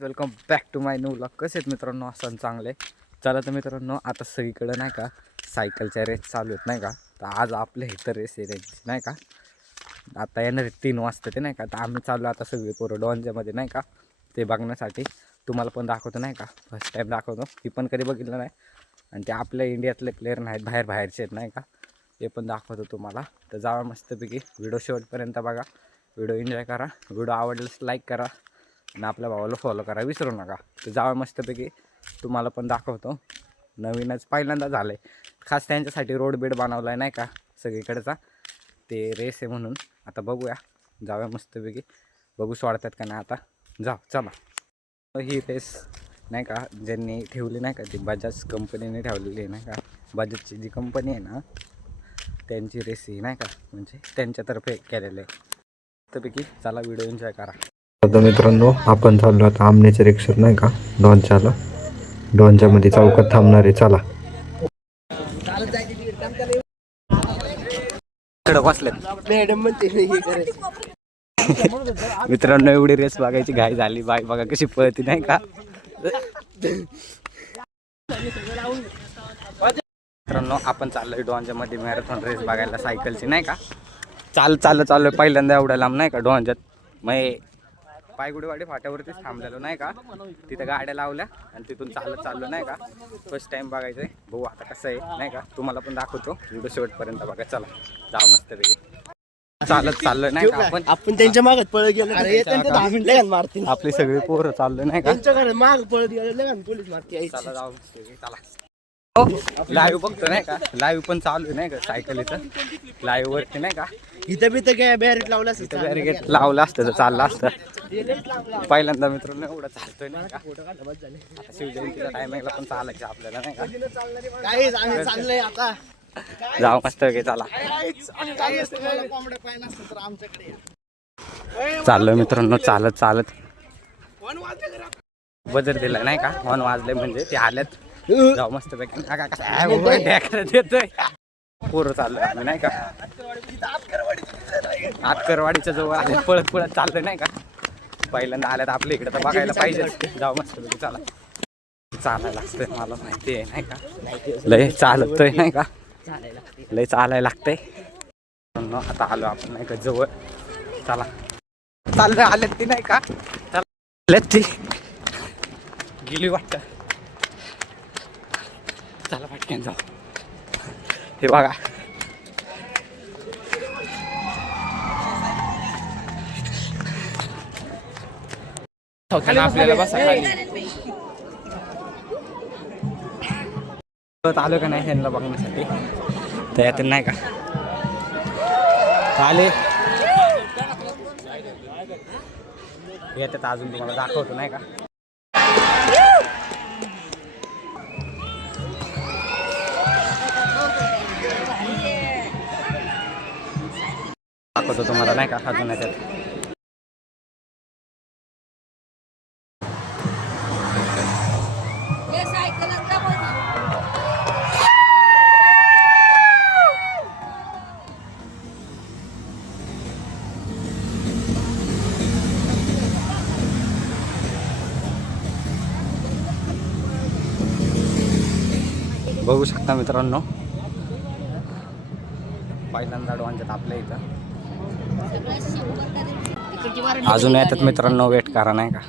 Welcome back to my new vlog. कसे आहेत मित्रांनो? असं चांगले. चला तर मित्रांनो, आता सगळीकडे नाही का सायकलच्या रेस चालू आहेत नाही का. तर आज आपल्या इथं रेस आहे त्यांची नाही का. आता येणार 3 वाजता ते नाही का. तर आम्ही चाललो आता सगळे पोरं डॉनच्यामध्ये नाही का ते बघण्यासाठी. तुम्हाला पण दाखवतो नाही का, फर्स्ट टाईम दाखवतो. ती पण कधी बघितलं नाही आणि ते आपल्या इंडियातले प्लेयर नाहीत, बाहेरचे आहेत नाही का. ते पण दाखवतो तुम्हाला. तर जावा मस्तपैकी व्हिडिओ शेवटपर्यंत बघा. व्हिडिओ एन्जॉय करा. व्हिडिओ आवडल्यास लाईक करा आणि आपल्या भावाला फॉलो करा विसरू नका. तर जावा मस्तपैकी तुम्हाला पण दाखवतो. नवीनच पहिल्यांदा झालं आहे, खास त्यांच्यासाठी रोड बेड बनवला आहे नाही का सगळीकडचा. ते रेस आहे म्हणून. आता बघूया, जाऊया मस्तपैकी. बघू सोडतात का नाही. आता जा चला. ही रेस नाही का ज्यांनी ठेवली नाही का, ती बजाज कंपनीने ठेवलेली आहे नाही का. बजाजची जी कंपनी आहे ना त्यांची रेस ही नाही का, म्हणजे त्यांच्यातर्फे केलेलं आहे. मस्तपैकी चला, व्हिडिओ एन्जॉय करा. आता मित्रांनो, आपण चाललो आता आमनेच्या रिक्षात नाही का डॉनच्याला. डॉनच्या मध्ये चौकात थांबणार आहे. चला. मित्रांनो, एवढी रेस बघायची घाई झाली. बाई बघा कशी पळती नाही का. मित्रांनो, आपण चाललोय डॉनच्या मध्ये मॅरेथॉन रेस बघायला सायकलची नाही का. चाललोय पहिल्यांदा एवढ्या लांब नाही का डॉनच्यात. मग पायगुडेवाडी फाट्यावरतीच थांबलेलो नाही का. तिथं गाड्या लावल्या आणि तिथून चाललो नाही का. फर्स्ट टाइम बघायचं आहे. भाऊ आता कसं आहे नाही का, तुम्हाला पण दाखवतो. व्हिडिओ शेवटपर्यंत बघा. चला जाऊ मस्तपैकी. चाललोय नाही का आपण त्यांच्या मागत पळत गेलो. मारतील आपली सगळी पोरं चाललोय नाही का. त्यांच्या घरात माग पळत गेलो पोलीस मारती. चला जाऊ मस्तपैकी. चला. लाईव्ह बघतो नाही का. लाईव्ह पण चालू आहे नाही का सायकलीचं. लाईव्ह वरती नाही का. इथं बी तर काय बॅरेट लावला इथं बॅरिगेट लावलं असतं तर चाललं असतं. पहिल्यांदा मित्रांनो एवढं चालतोय नाही का. आता शिवजयंतीच्या टायमिंगला पण चालायचं आपल्याला नाही का. काहीच आम्ही चाललंय आता. जाऊ मस्त की. चला चाललोय मित्रांनो, चालत बजर दिलाय नाही का. 1 वाजले म्हणजे ते आल्यात. जाऊ मस्त पैकी. देतोय पोरं चाललोय आम्ही नाही का. आतकरवाडीच्या जवळ आले. पळत चाललोय नाही का. पहिल्यांदा आल्यात आपल्या इकडे तर बघायला पाहिजे. जाऊ मस्त पैकी. चला. चालायला लागतंय, मला माहिती आहे नाही का. लय चालतोय नाही का. लय चालायला लागतंय. आता आलो आपण नाही का जवळ. चला चाललोय. आल्यात ती नाही का. चला आल्यात ती गेली वाटतं. चला पटकन जाऊ. हे बघा आपल्याला बसा खाली. आलो का नाही ह्यांना बघण्यासाठी. तर यात नाही का आले येतात अजून. तुम्हाला दाखवतो नाही का. दाखवतो तुम्हाला नाही का अजून येतात. बघू शकता मित्रांनो, पहिल्यांदा डॉनच्यात आपल्या इथं. अजून येतात मित्रांनो, वेट करा नाही का.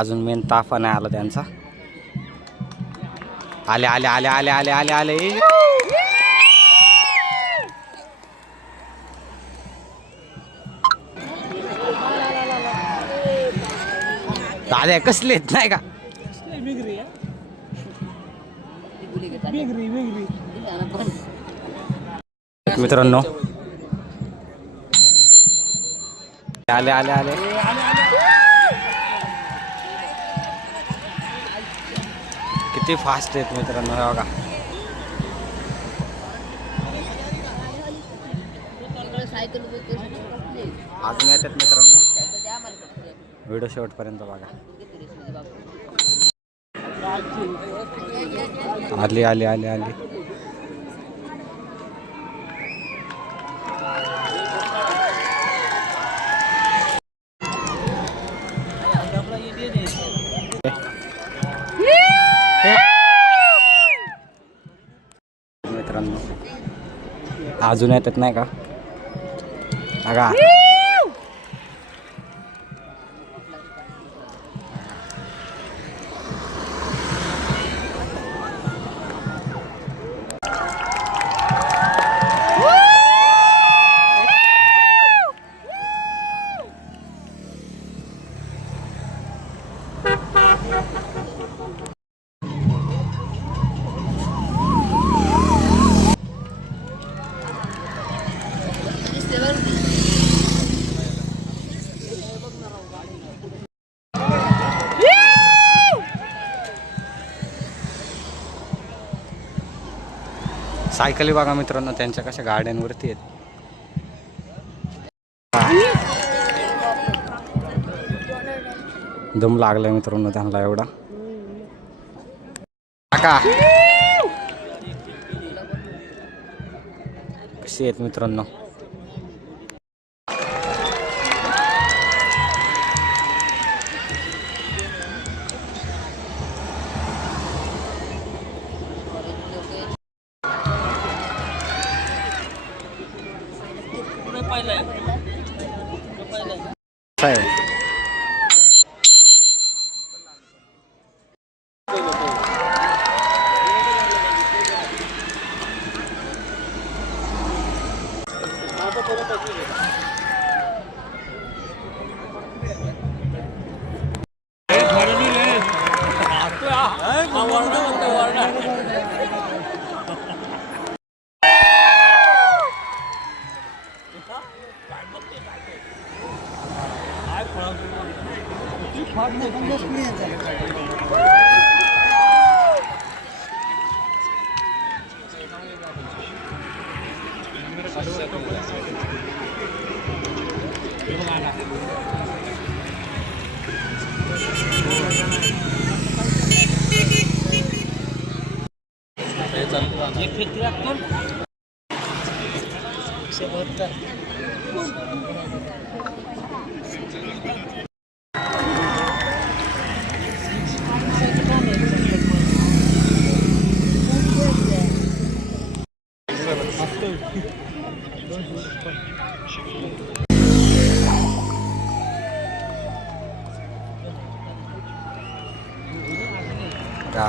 अजून मेन ताफा नाही आला त्यांचा. आले आले आले आले आले आले आले. दादा कसले नाही का. मित्रांनो आले आले आले. किती फास्ट आहेत मित्रांनो हे बघा. अजून येतात मित्रांनो. व्हिडिओ शेवटपर्यंत बघा. आली आली आली आली. अजून येतात नाही का बघा. सायकली बघा मित्रांनो त्यांच्या कशा गाड्यांवरती आहेत. दम लागलाय मित्रांनो त्यांना एवढा. काका कशी आहेत मित्रांनो. काय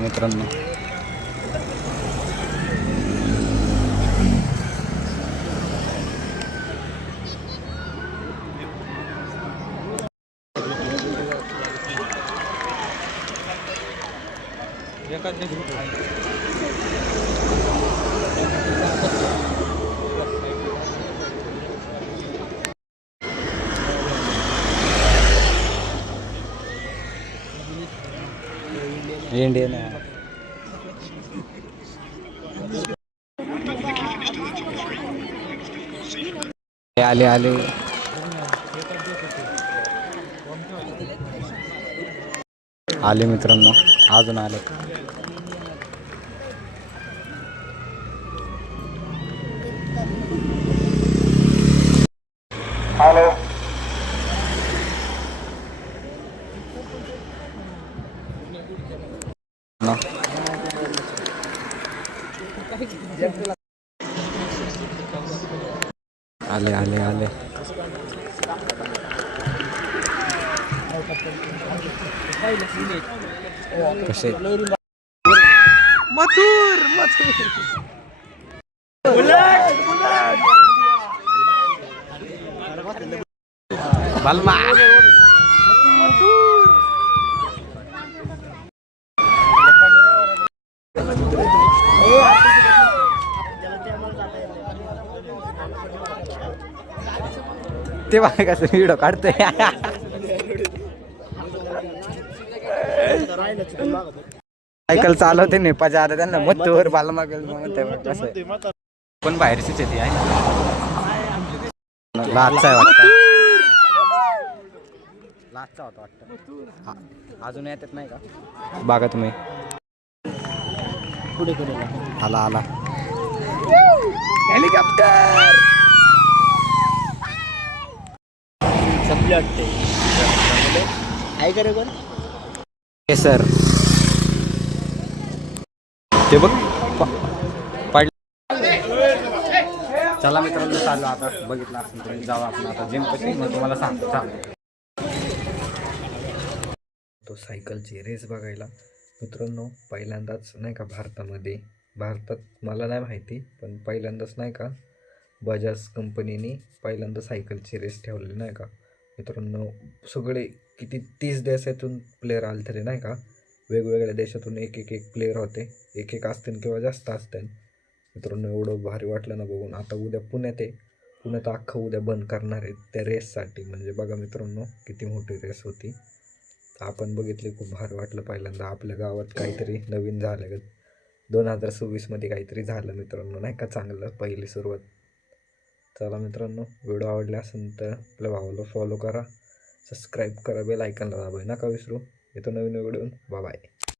मित्रांनो इंडियन आहे. आले आले आले मित्रांनो अजून आले. हॅलो आले आले आले. कसे मथुर बलमा ते बघा कसं व्हिडिओ काढतोय. सायकल चालवते नाही पाहिजे आता त्यांना मत्तूवर बालमा कसं पण बाहेरचीच येते आहे. लाचचा आहे वाटतं. लाचचा होता वाटतं. अजून येतात नाही का बघा तुम्ही. आला आला हेलिकॉप्टर. संपले वाटते आहे का रे पण. हे सर ते बघ चला मित्रांनो चालू आता बघितलं असेल तुम्ही जाऊ आपण आता जिम कशी मग तुम्हाला सांगतो चालू तो सायकलची रेस बघायला मित्रांनो पहिल्यांदाच नाही का भारतात मला नाही माहिती पण पहिल्यांदाच नाही का बजाज कंपनीने पहिल्यांदा सायकलची रेस ठेवलेली नाही का मित्रांनो. सगळे किती 30 देशातून प्लेयर आले तरी नाही का वेगवेगळ्या देशातून एक प्लेयर होते. एक असतील किंवा जास्त असतील मित्रांनो. एवढं भारी वाटलं ना बघून. आता उद्या पुण्यात अख्खं उद्या बंद करणार आहेत त्या रेससाठी. म्हणजे बघा मित्रांनो किती मोठी रेस होती. आपण बघितले खूप भारी वाटलं. पहिल्यांदा आपल्या गावात काहीतरी नवीन झालं 2026 काहीतरी झालं मित्रांनो नाही का चांगलं पहिली सुरुवात. चला मित्रांनो व्हिडिओ आवडला असेल तर आपल्या भावाला फॉलो करा, सबस्क्राईब करा, बेल आयकॉनला दाबायला नका विसरू. येतो नवीन व्हिडिओ. बाय.